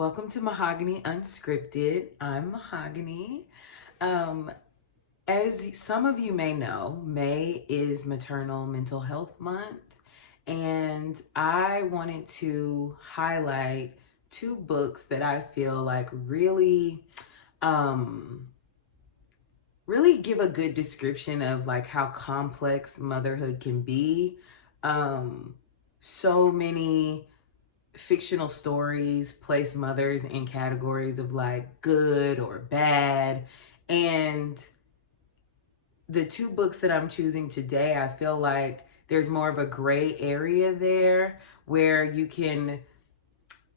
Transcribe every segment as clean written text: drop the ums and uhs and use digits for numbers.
Welcome to Mahogany Unscripted. I'm Mahogany. Um, as some of you may know, May is Maternal Mental Health Month, and I wanted to highlight two books that I feel like um, really give a good description of like how complex motherhood can be. So many fictional stories place mothers in categories of like good or bad. And the two books that I'm choosing today, I feel like there's more of a gray area there where you can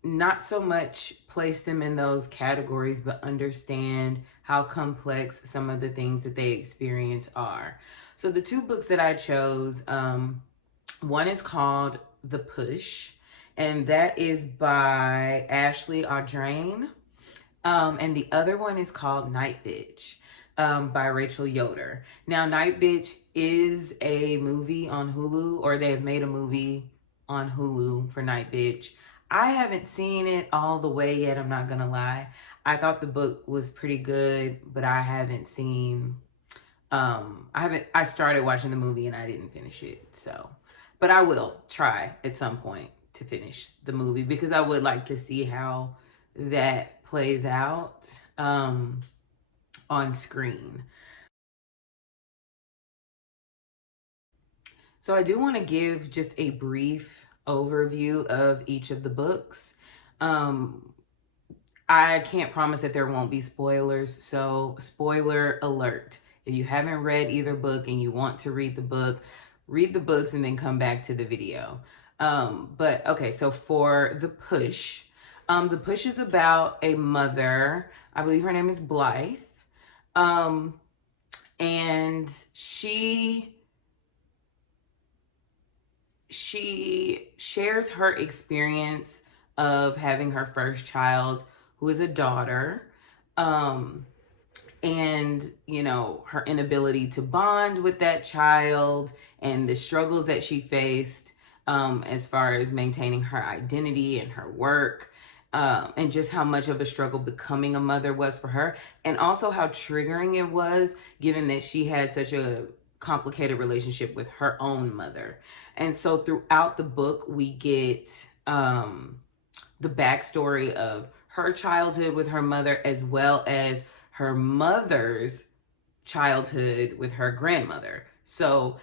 not so much place them in those categories, but understand how complex some of the things that they experience are. So the two books that I chose, one is called The Push, and that is by Ashley Audrain. And the other one is called Nightbtch by Rachel Yoder. Now, Nightbtch is a movie on Hulu, or they have made a movie on Hulu for Nightbtch. I haven't seen it all the way yet, I'm not gonna lie. I thought the book was pretty good, but I haven't seen, I started watching the movie and I didn't finish it, so. But I will try at some point to finish the movie because I would like to see how that plays out on screen. So I do want to give just a brief overview of each of the books. I can't promise that there won't be spoilers, so spoiler alert. If you haven't read either book and you want to read the books and then come back to the video. But okay, so for The Push, The Push is about a mother. I believe her name is Blythe. And she shares her experience of having her first child, who is a daughter. And her inability to bond with that child and the struggles that she faced as far as maintaining her identity and her work, and just how much of a struggle becoming a mother was for her, and also how triggering it was given that she had such a complicated relationship with her own mother. And so throughout the book we get the backstory of her childhood with her mother, as well as her mother's childhood with her grandmother. So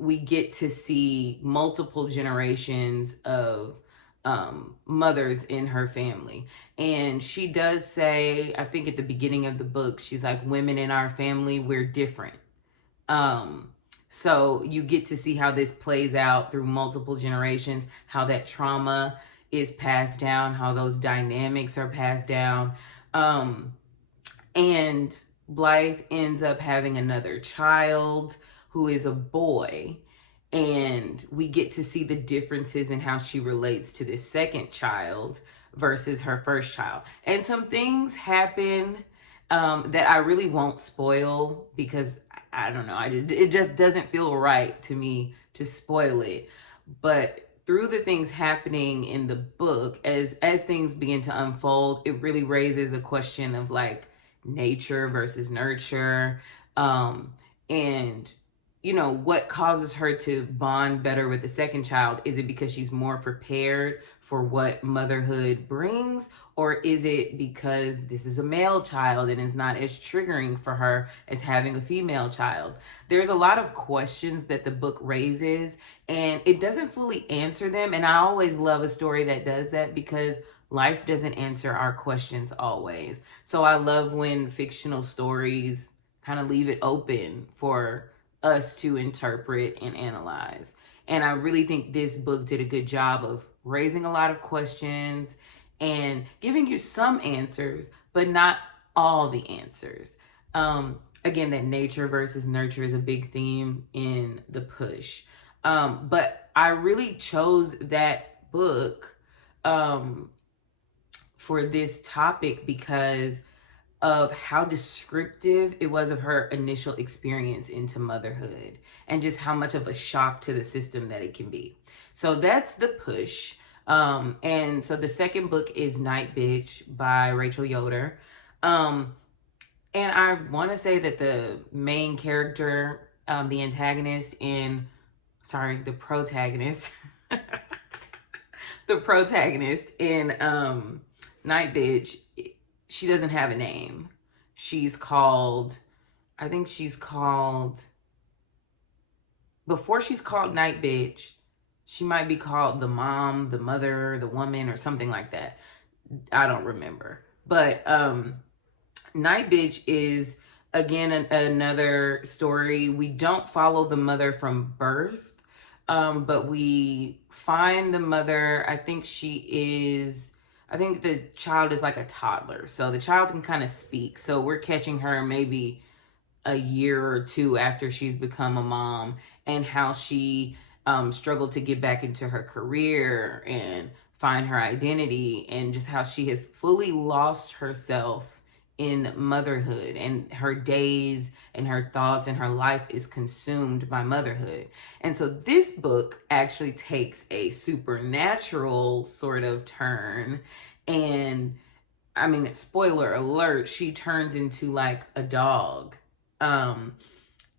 we get to see multiple generations of mothers in her family. And she does say, I think at the beginning of the book, she's like, women in our family, we're different. So you get to see how this plays out through multiple generations, how that trauma is passed down, how those dynamics are passed down. And Blythe ends up having another child who is a boy. And we get to see the differences in how she relates to this second child versus her first child. And some things happen that I really won't spoil because I don't know. It just doesn't feel right to me to spoil it. But through the things happening in the book, as things begin to unfold, it really raises a question of like nature versus nurture, and what causes her to bond better with the second child. Is it because she's more prepared for what motherhood brings, or is it because this is a male child and is not as triggering for her as having a female child? There's a lot of questions that the book raises, and it doesn't fully answer them. And I always love a story that does that because life doesn't answer our questions always. So I love when fictional stories kind of leave it open for us to interpret and analyze. And I really think this book did a good job of raising a lot of questions and giving you some answers, but not all the answers. Again, that nature versus nurture is a big theme in The Push. But I really chose that book for this topic because of how descriptive it was of her initial experience into motherhood and just how much of a shock to the system that it can be. So that's The Push. And so the second book is Nightbtch by Rachel Yoder. Um, and I want to say that the main character, the antagonist in, sorry, the protagonist, the protagonist in Nightbtch, she doesn't have a name. She's called, I think she's called, before she's called Nightbtch, she might be called the mom, the mother, the woman, or something like that. I don't remember. But Nightbtch is, again, another story. We don't follow the mother from birth, but we find the mother. I think the child is like a toddler. So the child can kind of speak. So we're catching her maybe a year or two after she's become a mom, and how she struggled to get back into her career and find her identity, and just how she has fully lost herself in motherhood, and her days and her thoughts and her life is consumed by motherhood. And so this book actually takes a supernatural sort of turn, and I mean, spoiler alert, she turns into like a dog. Um,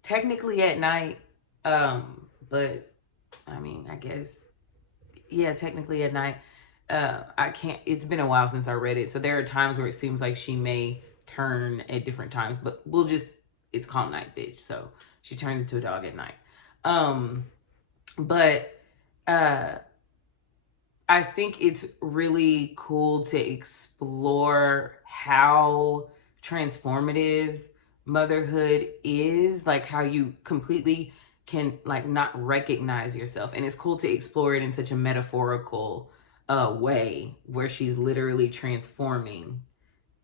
Technically at night, but I mean, I guess, yeah, technically at night. I can't, it's been a while since I read it. So there are times where it seems like she may turn at different times, but it's called Nightbtch. So she turns into a dog at night. But, uh, I think it's really cool to explore how transformative motherhood is, like how you completely can like not recognize yourself. And it's cool to explore it in such a metaphorical way, where she's literally transforming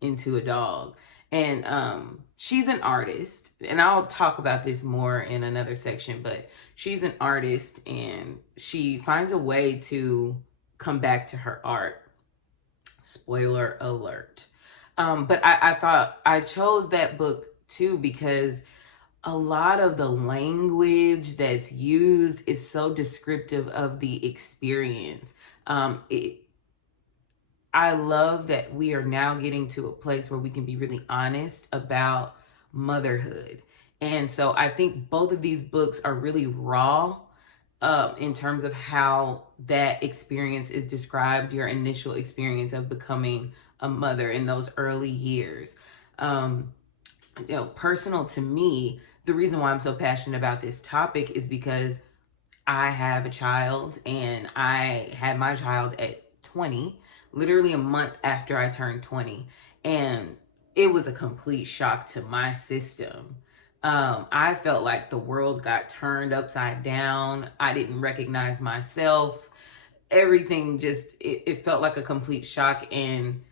into a dog. And she's an artist, and I'll talk about this more in another section, but she's an artist, and she finds a way to come back to her art. Spoiler alert. But I thought I chose that book too because a lot of the language that's used is so descriptive of the experience. I love that we are now getting to a place where we can be really honest about motherhood. And so I think both of these books are really raw in terms of how that experience is described, your initial experience of becoming a mother in those early years. Personal to me, the reason why I'm so passionate about this topic is because I have a child, and I had my child at 20, literally a month after I turned 20. And it was a complete shock to my system. I felt like the world got turned upside down. I didn't recognize myself. Everything it felt like a complete shock. And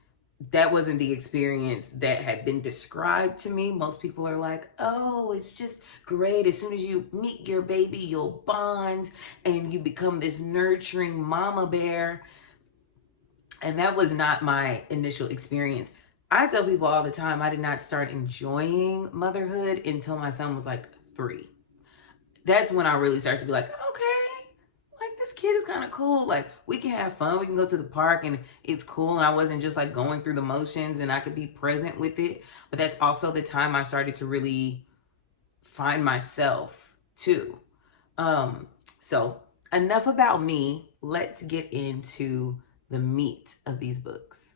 that wasn't the experience that had been described to me. Most people are like, oh, it's just great. As soon as you meet your baby, you'll bond and you become this nurturing mama bear. And that was not my initial experience. I tell people all the time, I did not start enjoying motherhood until my son was like 3. That's when I really started to be like, okay, like this kid is kind of cool. Like we can have fun. We can go to the park and it's cool. And I wasn't just like going through the motions, and I could be present with it. But that's also the time I started to really find myself too. So enough about me. Let's get into the meat of these books.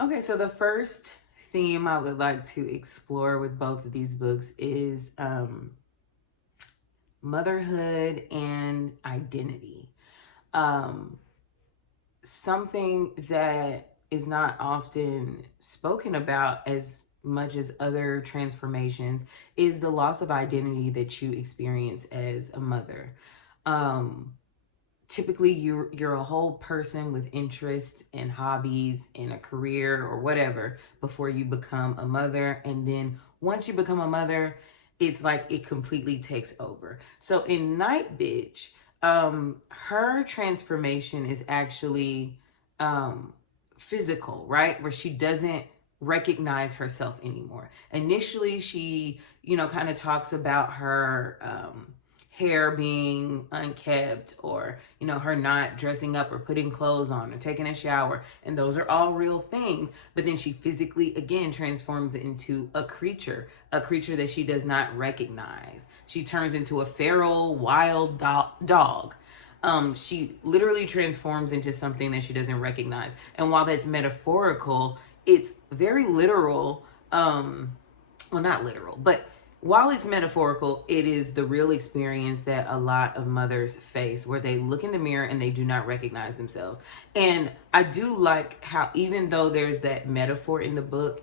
Okay, so the first theme I would like to explore with both of these books is motherhood and identity. Something that is not often spoken about as much as other transformations is the loss of identity that you experience as a mother. Typically you're a whole person with interests and hobbies and a career or whatever before you become a mother, and then once you become a mother, it's like it completely takes over. So in Nightbtch, her transformation is actually physical, right? Where she doesn't recognize herself anymore. Initially, she, kind of talks about her hair being unkept, or, you know, her not dressing up or putting clothes on or taking a shower. And those are all real things. But then she physically, again, transforms into a creature that she does not recognize. She turns into a feral, wild dog. She literally transforms into something that she doesn't recognize. And while that's metaphorical, it's very literal. Well, not literal, but while it's metaphorical, it is the real experience that a lot of mothers face, where they look in the mirror and they do not recognize themselves. And I do like how, even though there's that metaphor in the book,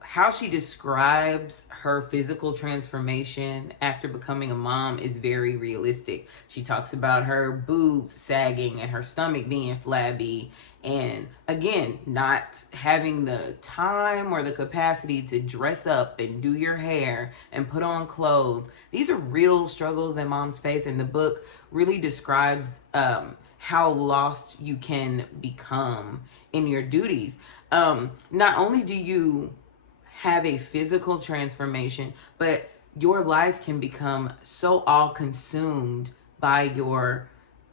how she describes her physical transformation after becoming a mom is very realistic. She talks about her boobs sagging and her stomach being flabby, and again, not having the time or the capacity to dress up and do your hair and put on clothes. These are real struggles that moms face, and the book really describes how lost you can become in your duties. Not only do you have a physical transformation, but your life can become so all consumed by your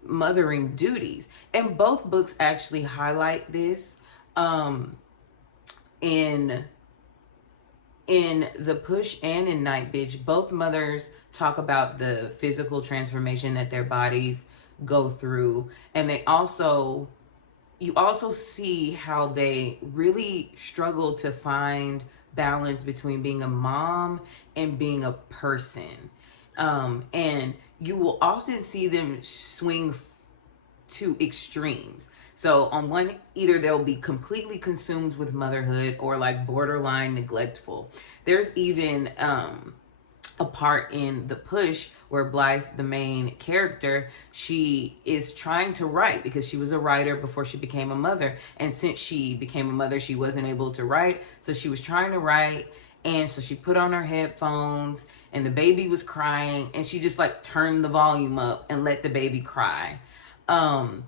mothering duties. And both books actually highlight this. In The Push and in Nightbtch, both mothers talk about the physical transformation that their bodies go through, and you also see how they really struggle to find balance between being a mom and being a person. And you will often see them swing to extremes. So on one, either they'll be completely consumed with motherhood or like borderline neglectful. There's even a part in The Push where Blythe, the main character, she is trying to write because she was a writer before she became a mother. And since she became a mother, she wasn't able to write. So she was trying to write. And so she put on her headphones and the baby was crying. And she just like turned the volume up and let the baby cry. And,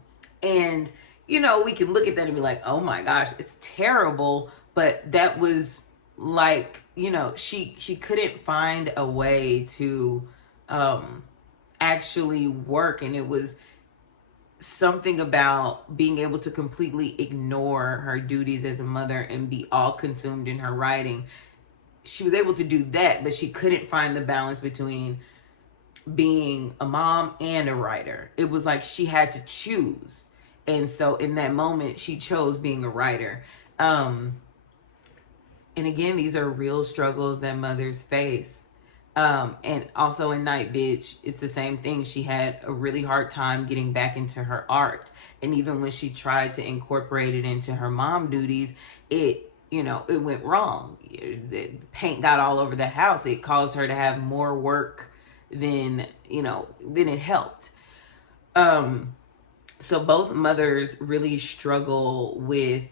you know, we can look at that and be like, oh my gosh, it's terrible. But that was like, you know, she couldn't find a way to actually work. And it was something about being able to completely ignore her duties as a mother and be all consumed in her writing. She was able to do that, but she couldn't find the balance between being a mom and a writer. It was like she had to choose. And so in that moment, she chose being a writer. And again, these are real struggles that mothers face. And also in Nightbtch, it's the same thing. She had a really hard time getting back into her art. And even when she tried to incorporate it into her mom duties, it went wrong. The paint got all over the house. It caused her to have more work than it helped. So both mothers really struggle with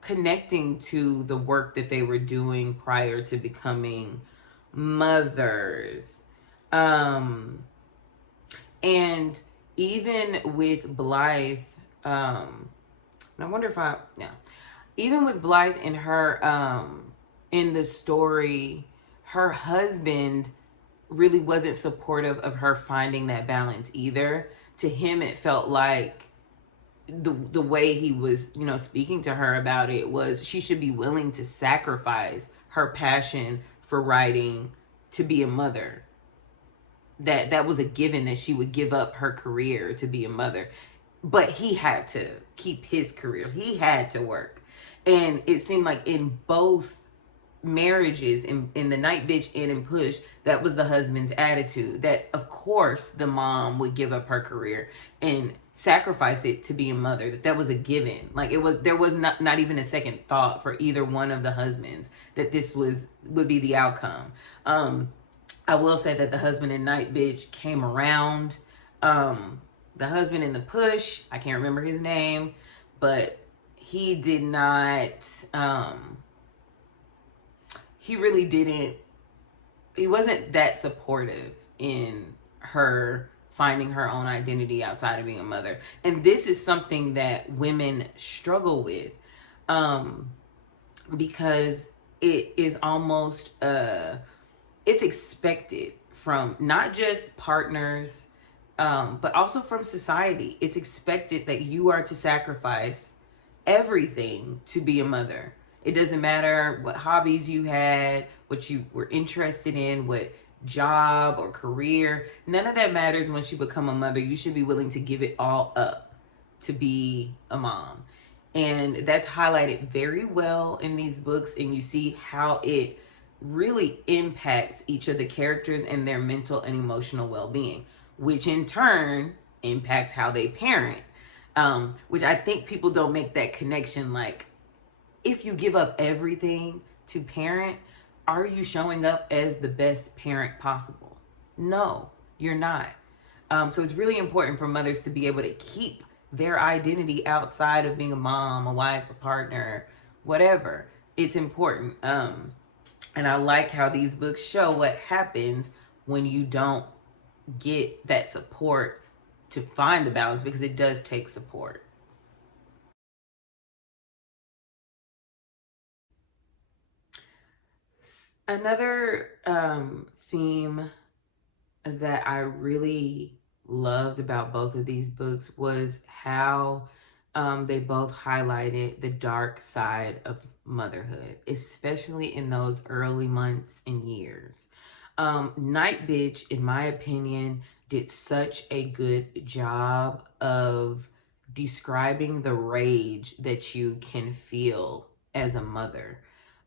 connecting to the work that they were doing prior to becoming mothers. And even with Blythe, I wonder if even with Blythe and her, in the story, her husband really wasn't supportive of her finding that balance either. To him, it felt like the way he was, speaking to her about it was she should be willing to sacrifice her passion for writing to be a mother. That was a given, that she would give up her career to be a mother. But he had to keep his career. He had to work. And it seemed like in both marriages, in the Nightbtch and in Push, that was the husband's attitude, that of course the mom would give up her career and sacrifice it to be a mother. That was a given. Like there was not even a second thought for either one of the husbands that this would be the outcome. I will say that the husband in Nightbtch came around. The husband in The Push, I can't remember his name, but he did not he really didn't, he wasn't that supportive in her finding her own identity outside of being a mother. And this is something that women struggle with, because it is almost it's expected from not just partners, but also from society. It's expected that you are to sacrifice everything to be a mother. It doesn't matter what hobbies you had, what you were interested in, what job or career. None of that matters once you become a mother. You should be willing to give it all up to be a mom. And that's highlighted very well in these books, and you see how it really impacts each of the characters and their mental and emotional well-being, which in turn impacts how they parent. Which I think people don't make that connection. Like, if you give up everything to parent, are you showing up as the best parent possible? No, you're not. So it's really important for mothers to be able to keep their identity outside of being a mom, a wife, a partner, whatever. It's important. And I like how these books show what happens when you don't get that support to find the balance, because it does take support. Another theme that I really loved about both of these books was how they both highlighted the dark side of motherhood, especially in those early months and years. Nightbtch, in my opinion, did such a good job of describing the rage that you can feel as a mother.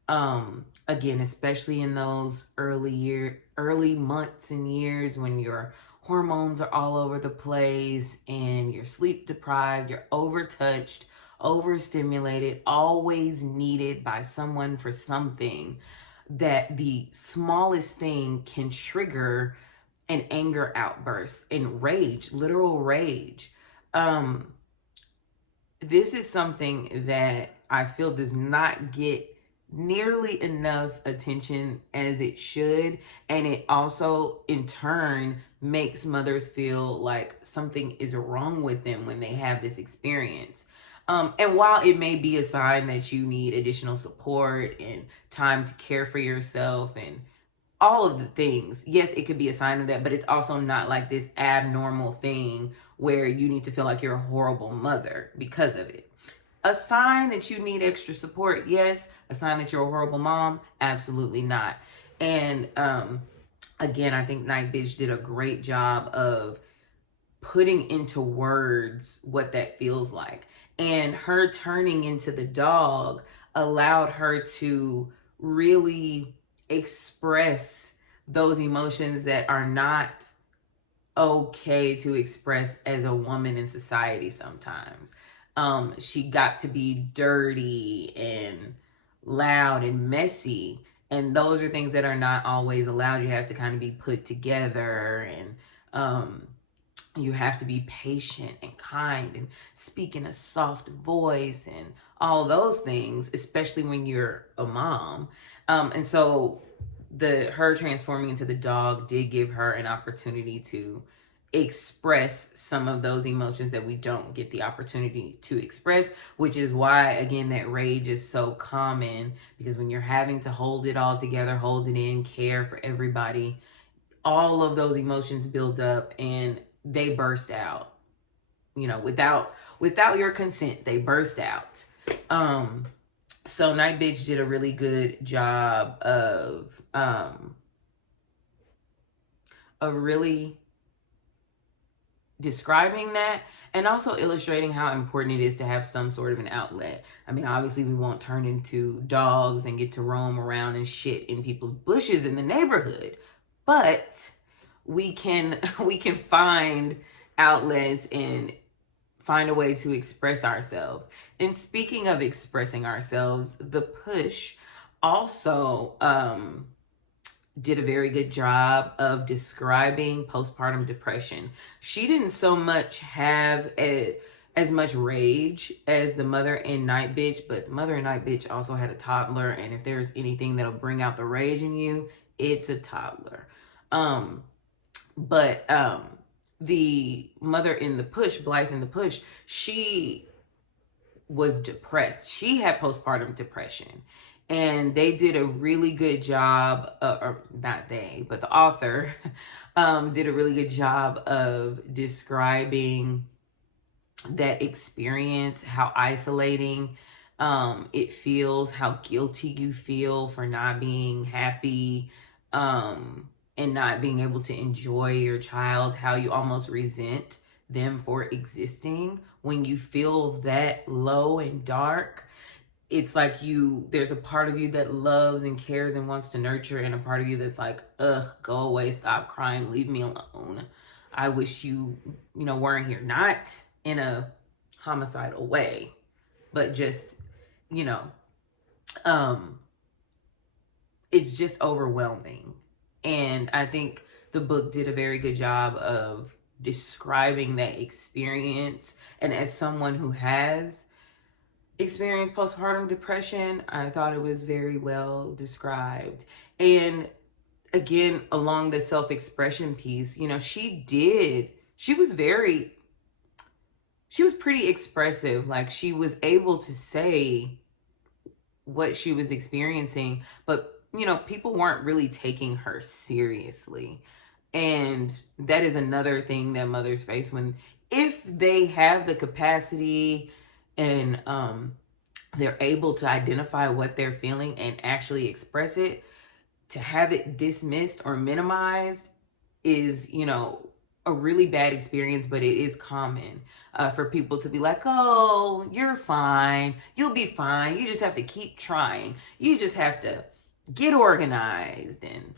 Again, especially in those early months and years when your hormones are all over the place and you're sleep deprived, you're overtouched, overstimulated, always needed by someone for something, that the smallest thing can trigger an anger outburst and rage, literal rage. Um, this is something that I feel does not get nearly enough attention as it should. And it also, in turn, makes mothers feel like something is wrong with them when they have this experience. And while it may be a sign that you need additional support and time to care for yourself and all of the things, yes, it could be a sign of that, but it's also not like this abnormal thing where you need to feel like you're a horrible mother because of it. A sign that you need extra support, yes. A sign that you're a horrible mom, absolutely not. And again, I think Nightbtch did a great job of putting into words what that feels like. And her turning into the dog allowed her to really express those emotions that are not okay to express as a woman in society sometimes. She got to be dirty and loud and messy. And those are things that are not always allowed. You have to kind of be put together, and you have to be patient and kind and speak in a soft voice and all those things, especially when you're a mom. And so her transforming into the dog did give her an opportunity to express some of those emotions that we don't get the opportunity to express, which is why, again, that rage is so common, because when you're having to hold it all together, hold it in, care for everybody, all of those emotions build up and they burst out, without your consent. They burst out. So Nightbtch did a really good job of really describing that, and also illustrating how important it is to have some sort of an outlet. I mean, obviously we won't turn into dogs and get to roam around and shit in people's bushes in the neighborhood, but we can we can find outlets and find a way to express ourselves. And speaking of expressing ourselves, The Push also did a very good job of describing postpartum depression. She didn't so much have as much rage as the mother in Nightbtch, but the mother in Nightbtch also had a toddler, and if there's anything that'll bring out the rage in you, it's a toddler. But the mother in The Push, Blythe in The Push, she was depressed. She had postpartum depression. And they did a really good job, or not they, but the author did a really good job of describing that experience, how isolating it feels, how guilty you feel for not being happy, and not being able to enjoy your child, how you almost resent them for existing when you feel that low and dark. It's like there's a part of you that loves and cares and wants to nurture, and a part of you that's like, ugh, go away, stop crying, leave me alone. I wish you weren't here. Not in a homicidal way, but just, you know, um, it's just overwhelming. And I think the book did a very good job of describing that experience. And as someone who has experienced postpartum depression, I thought it was very well described. And again, along the self-expression piece, she was pretty expressive. Like, she was able to say what she was experiencing, but people weren't really taking her seriously. And that is another thing that mothers face when, if they have the capacity and they're able to identify what they're feeling and actually express it, to have it dismissed or minimized is, a really bad experience. But it is common for people to be like, oh, you're fine, you'll be fine, you just have to keep trying, you just have to get organized, and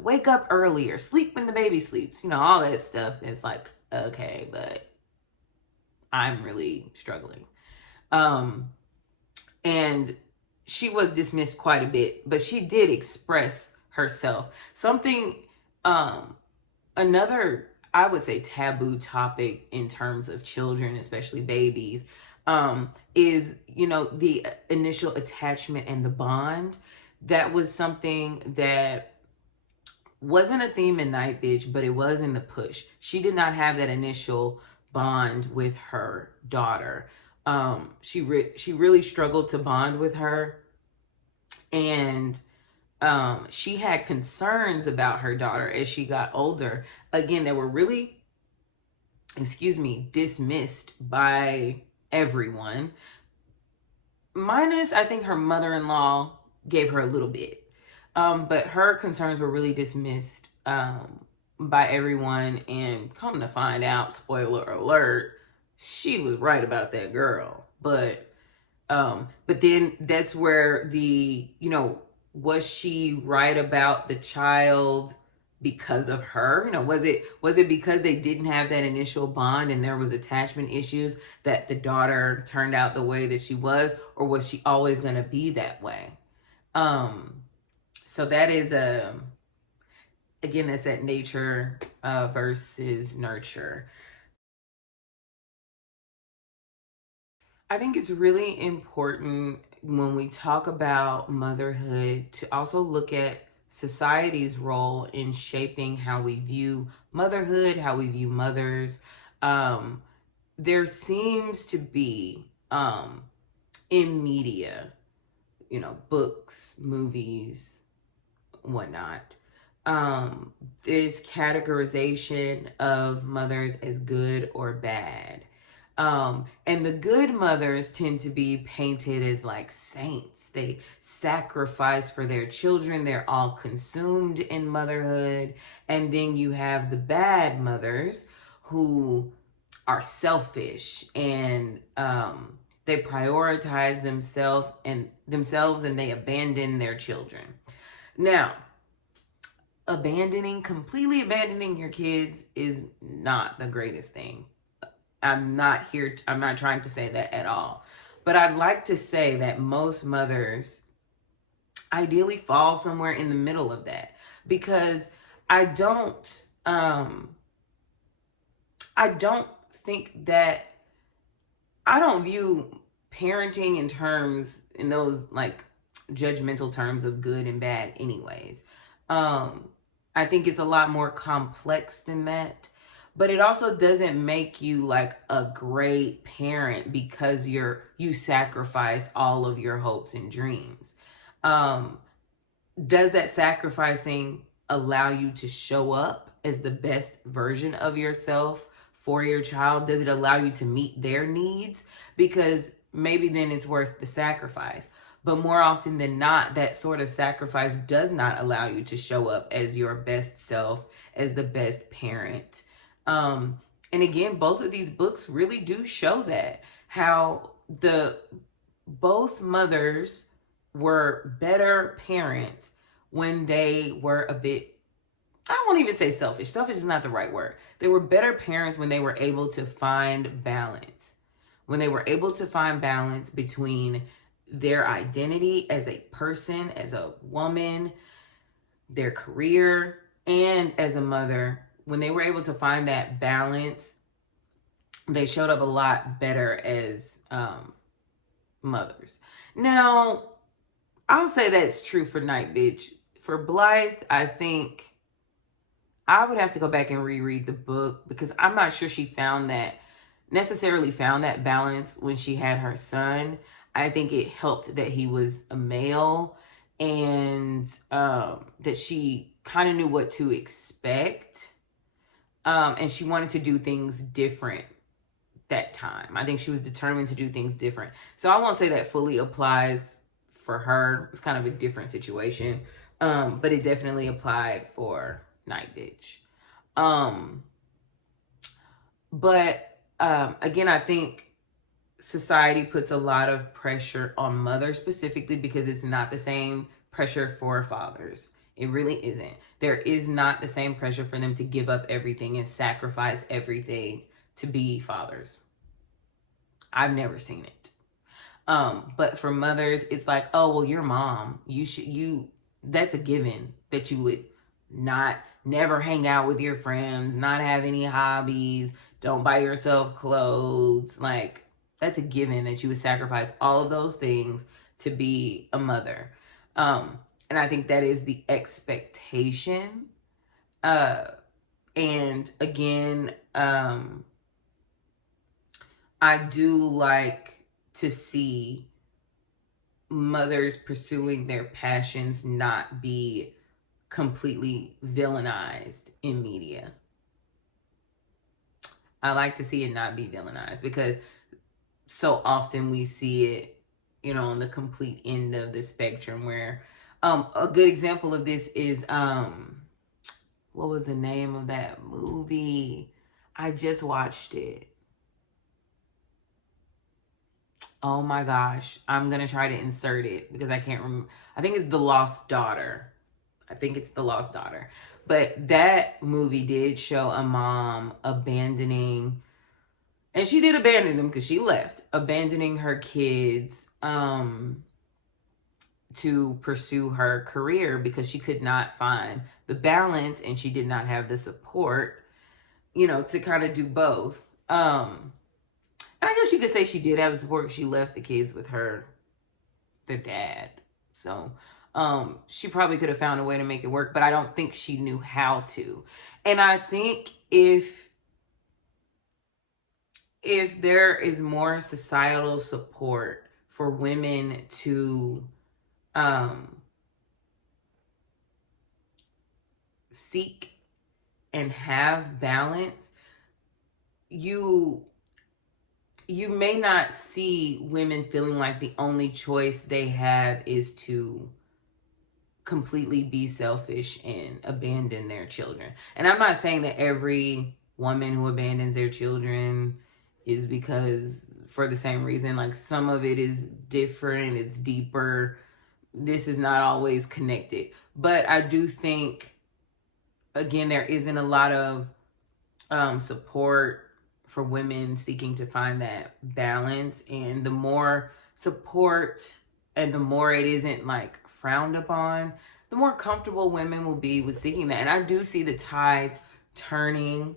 wake up earlier, sleep when the baby sleeps, all that stuff. That's like, okay, but I'm really struggling. And she was dismissed quite a bit, but she did express herself. Something, another, I would say, taboo topic in terms of children, especially babies, is, the initial attachment and the bond. That was something that wasn't a theme in Nightbtch, but it was in The Push. She did not have that initial bond with her daughter. She really struggled to bond with her, and she had concerns about her daughter as she got older. Again, they were really, dismissed by everyone. Minus, I think her mother-in-law gave her a little bit. But her concerns were really dismissed by everyone. And come to find out, spoiler alert, she was right about that girl. But then that's where was she right about the child because of her? Was it because they didn't have that initial bond and there was attachment issues that the daughter turned out the way that she was, or was she always going to be that way? So that is again, that's that nature versus nurture. I think it's really important when we talk about motherhood to also look at society's role in shaping how we view motherhood, how we view mothers. There seems to be in media, books, movies, whatnot, this categorization of mothers as good or bad. And the good mothers tend to be painted as like saints. They sacrifice for their children. They're all consumed in motherhood. And then you have the bad mothers who are selfish and they prioritize themselves and they abandon their children. Now, completely abandoning your kids is not the greatest thing. I'm not trying to say that at all. But I'd like to say that most mothers ideally fall somewhere in the middle of that, because I don't think that, I don't view parenting in those like judgmental terms of good and bad anyways. I think it's a lot more complex than that. But it also doesn't make you like a great parent because you sacrifice all of your hopes and dreams. Um, does that sacrificing allow you to show up as the best version of yourself for your child? Does it allow you to meet their needs? Because maybe then it's worth the sacrifice. But more often than not, that sort of sacrifice does not allow you to show up as your best self, as the best parent. And again, both of these books really do show that, how the both mothers were better parents when they were a bit, I won't even say selfish. Selfish is not the right word. They were better parents when they were able to find balance. When they were able to find balance between their identity as a person, as a woman, their career, and as a mother. When they were able to find that balance, they showed up a lot better as mothers. Now, I'll say that's true for Nightbtch. For Blythe, I think I would have to go back and reread the book, because I'm not sure she necessarily found that balance when she had her son. I think it helped that he was a male, and that she kind of knew what to expect. And she wanted to do things different that time. I think she was determined to do things different. So I won't say that fully applies for her. It's kind of a different situation. But it definitely applied for Nightbtch. Again, I think society puts a lot of pressure on mothers specifically because it's not the same pressure for fathers. It really isn't. There is not the same pressure for them to give up everything and sacrifice everything to be fathers. I've never seen it. But for mothers, it's like, oh, well, your mom, that's a given that you would never hang out with your friends, not have any hobbies, don't buy yourself clothes. Like, that's a given that you would sacrifice all of those things to be a mother. And I think that is the expectation. And again, I do like to see mothers pursuing their passions not be completely villainized in media. I like to see it not be villainized, because so often we see it, on the complete end of the spectrum, where a good example of this is what was the name of that movie? I just watched it. Oh my gosh. I'm going to try to insert it because I can't remember. I think it's The Lost Daughter. But that movie did show a mom abandoning, and she did abandon them because she left, abandoning her kids to pursue her career because she could not find the balance and she did not have the support, to kind of do both. And I guess you could say she did have the support because she left the kids with their dad. So she probably could have found a way to make it work, but I don't think she knew how to. And I think if there is more societal support for women to seek and have balance, you may not see women feeling like the only choice they have is to completely be selfish and abandon their children. And I'm not saying that every woman who abandons their children is because for the same reason. Like, some of it is different, it's deeper. This is not always connected. But I do think, again, there isn't a lot of support for women seeking to find that balance. And the more support and the more it isn't like frowned upon, the more comfortable women will be with seeking that. And I do see the tides turning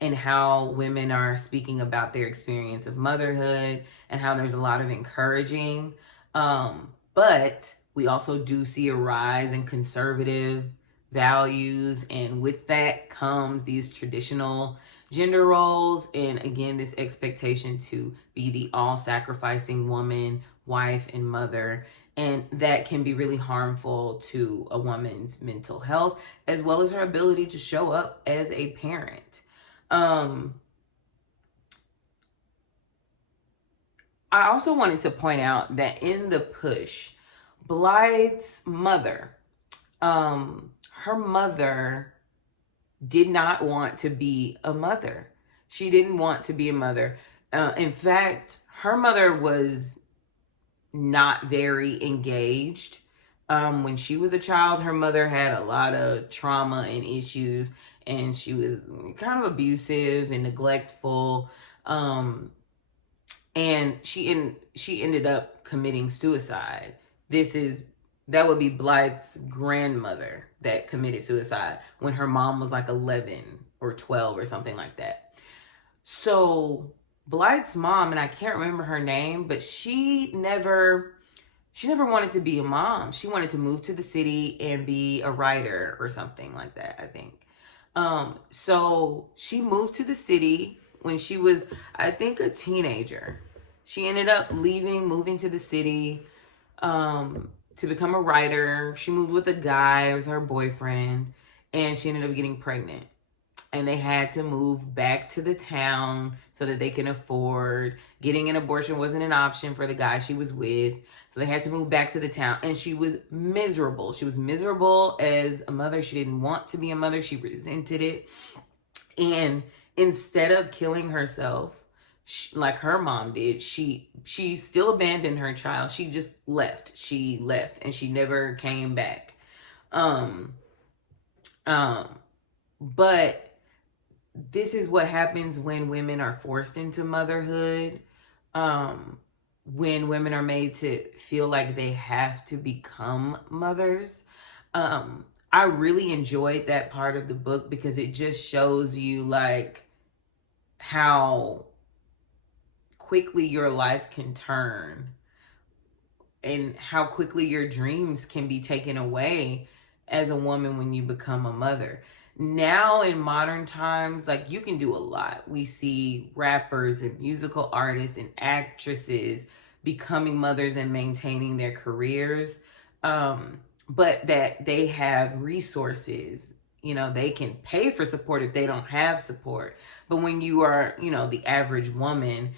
and how women are speaking about their experience of motherhood and how there's a lot of encouraging. But we also do see a rise in conservative values, and with that comes these traditional gender roles, and again, this expectation to be the all-sacrificing woman, wife, and mother. And that can be really harmful to a woman's mental health as well as her ability to show up as a parent. I also wanted to point out that in The Push, Blythe's mother, her mother did not want to be a mother. She didn't want to be a mother. In fact, her mother was not very engaged. When she was a child, her mother had a lot of trauma and issues, and she was kind of abusive and neglectful. And she ended up committing suicide. That would be Blythe's grandmother that committed suicide when her mom was like 11 or 12 or something like that. So Blythe's mom, and I can't remember her name, but she never wanted to be a mom. She wanted to move to the city and be a writer or something like that, I think. So she moved to the city when she was, I think, a teenager. She ended up moving to the city to become a writer. She moved with a guy, it was her boyfriend, and she ended up getting pregnant. And they had to move back to the town so that they can afford. Getting an abortion wasn't an option for the guy she was with. So they had to move back to the town. And she was miserable. She was miserable as a mother. She didn't want to be a mother. She resented it. And instead of killing herself, like her mom did, she still abandoned her child. She just left. She left and she never came back. But this is what happens when women are forced into motherhood. When women are made to feel like they have to become mothers. I really enjoyed that part of the book because it just shows you like how quickly your life can turn and how quickly your dreams can be taken away as a woman when you become a mother. Now in modern times, like you can do a lot. We see rappers and musical artists and actresses becoming mothers and maintaining their careers. But that they have resources, they can pay for support if they don't have support. But when you are, the average woman,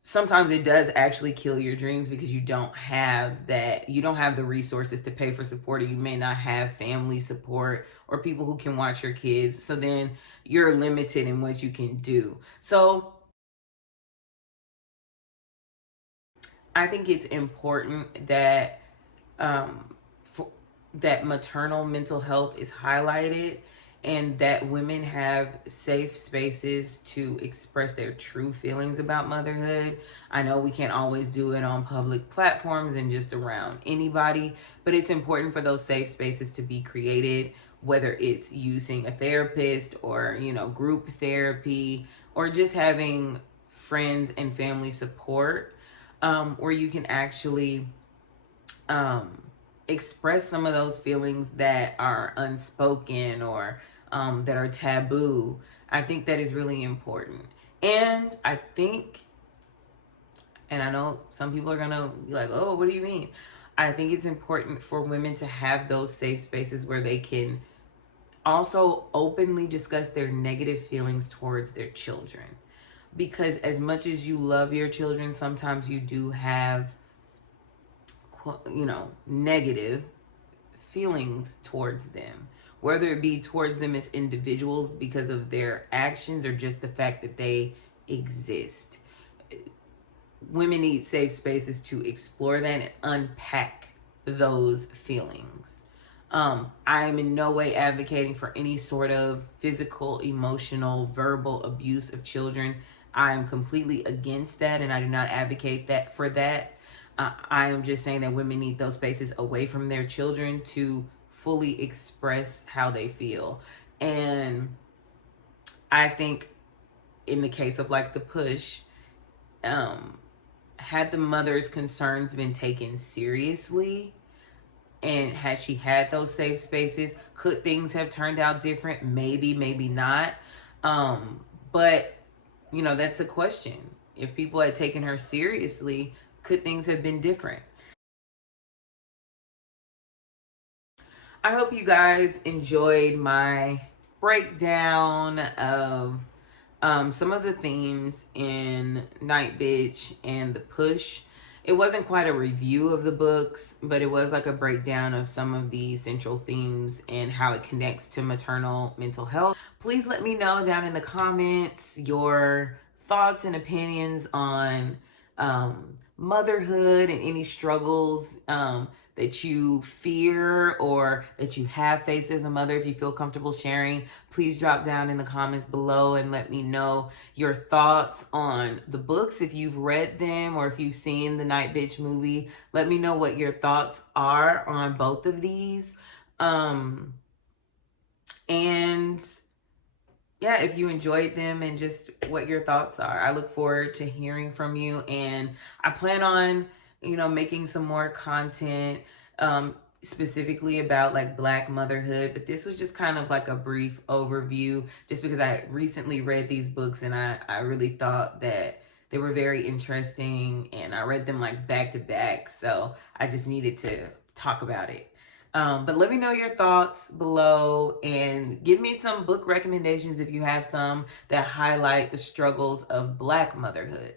sometimes it does actually kill your dreams because you don't have the resources to pay for support, or you may not have family support or people who can watch your kids. So then you're limited in what you can do. So I think it's important that that maternal mental health is highlighted and that women have safe spaces to express their true feelings about motherhood. I know we can't always do it on public platforms and just around anybody, but it's important for those safe spaces to be created, whether it's using a therapist or, group therapy, or just having friends and family support, where you can actually express some of those feelings that are unspoken or that are taboo. I think that is really important. And I know some people are gonna be like, oh, what do you mean? I think it's important for women to have those safe spaces where they can also openly discuss their negative feelings towards their children. Because as much as you love your children, sometimes you do have, negative feelings towards them, whether it be towards them as individuals because of their actions or just the fact that they exist. Women need safe spaces to explore that and unpack those feelings. I am in no way advocating for any sort of physical, emotional, verbal abuse of children. I am completely against that, and I do not advocate that for that. I am just saying that women need those spaces away from their children to fully express how they feel. And I think in the case of like The Push, had the mother's concerns been taken seriously and had she had those safe spaces, could things have turned out different? Maybe, maybe not. But that's a question. If people had taken her seriously, could things have been different? I hope you guys enjoyed my breakdown of some of the themes in Nightbtch and The Push. It wasn't quite a review of the books, but it was like a breakdown of some of the central themes and how it connects to maternal mental health. Please let me know down in the comments your thoughts and opinions on motherhood and any struggles that you fear or that you have faced as a mother. If you feel comfortable sharing, please drop down in the comments below and let me know your thoughts on the books. If you've read them or if you've seen the Nightbtch movie, let me know what your thoughts are on both of these. And yeah, if you enjoyed them and just what your thoughts are. I look forward to hearing from you, and I plan on, making some more content specifically about like Black motherhood, but this was just kind of like a brief overview just because I had recently read these books and I really thought that they were very interesting and I read them like back to back, so I just needed to talk about it. But let me know your thoughts below and give me some book recommendations if you have some that highlight the struggles of Black motherhood.